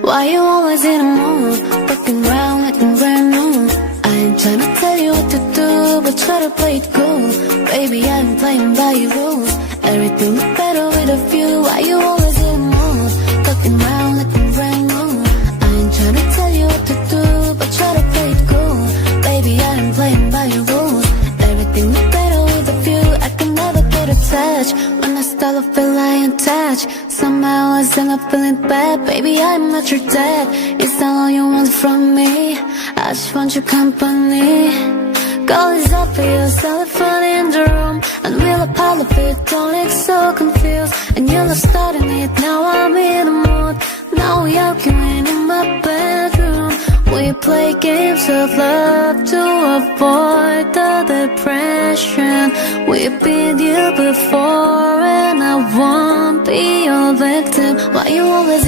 Why you always in a mood, looking round looking brand new? I ain't tryna tell you what to do, but try to play it cool. Baby, I'm playing by your rules. Everything look better with a view. Why you always in a mood, looking round looking brand new? I ain't tryna tell you what to do, but try to play it cool. Baby, I'm playing by your rules. Everything look better with a view. I can never get attached. When I start to feel I attached, somehow I end up feeling bad. Baby, I'm not your dad. Is that all you want from me? I just want your company. Girl, it's obvious, elephant in the room, and we'll apart of it, don't look so confused. And you're not starting it, now I'm in the mood. Now we arguing in my bedroom. We play games of love to avoid the depression. We've been here before and I won't be your victim. Why you always